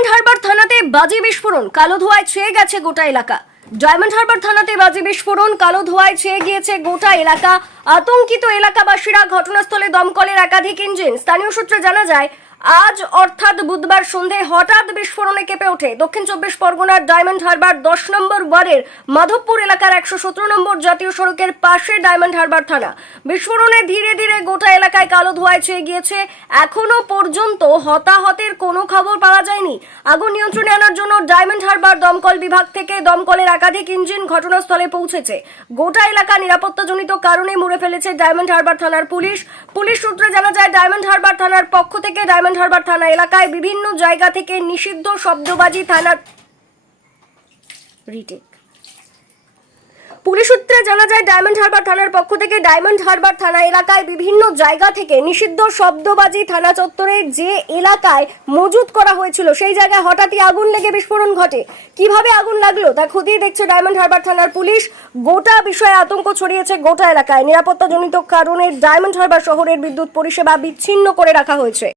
Diamond Harbour থানাতে বাজি বিস্ফোরণ, কালো ধোঁয়ায় ছেয়ে গেছে গোটা এলাকা। ডায়মন্ড হারবার থানাতে বাজি বিস্ফোরণ, কালো ধোঁয়ায় ছেয়ে গিয়েছে গোটা এলাকা। আতঙ্কিত এলাকাবাসীরা, ঘটনাস্থলে দমকলের একাধিক ইঞ্জিন। স্থানীয় সূত্রে জানা যায়, আজ অর্থাৎ বুধবার সন্ধ্যায় হঠাৎ বিস্ফোরণে কেঁপে ওঠে দক্ষিণ 24 পরগনার ডায়মন্ড হারবার 10 নম্বর ওয়ার্ডের মাধবপুর এলাকার 117 নম্বর জাতীয় সড়কের পাশে ডায়মন্ড হারবার থানা। বিস্ফোরণে ধীরে ধীরে গোটা এলাকায় কালো ধোঁয়ায় ছেয়ে গিয়েছে। এখনো পর্যন্ত হতাহতের কোনো খবর পাওয়া যায়নি। আগুন নিয়ন্ত্রণে আনার জন্য ডায়মন্ড হারবার দমকল বিভাগ থেকে দমকলের একাধিক ইঞ্জিন ঘটনাস্থলে পৌঁছেছে। গোটা এলাকা নিরাপত্তাজনিত কারণে মুড়ে ফেলেছে ডায়মন্ড হারবার থানার পুলিশ। পুলিশ সূত্রে জানা যায়, ডায়মন্ড হারবার থানার পক্ষ থেকে ডায়মন্ড হারবার থানা এলাকায় বিভিন্ন জায়গা থেকে নিষিদ্ধ শব্দবাজি থানার পুলিশ সূত্রে জানা যায়, ডায়মন্ড হারবার থানার পক্ষ থেকে ডায়মন্ড হারবার থানা এলাকায় বিভিন্ন জায়গা থেকে নিষিদ্ধ শব্দবাজি থানা চত্বরে যে এলাকায় মজুত করা হয়েছিল সেই জায়গায় হঠাৎই আগুন লেগে বিস্ফোরণ ঘটে। কিভাবে আগুন লাগলো তা খতিয়ে দেখছে ডায়মন্ড হারবার থানার পুলিশ। গোটা বিষয়ে আতঙ্ক ছড়িয়েছে গোটা এলাকায়। নিরাপত্তাজনিত কারণে ডায়মন্ড হারবার শহরের বিদ্যুৎ পরিষেবা বিচ্ছিন্ন করে রাখা হয়েছে।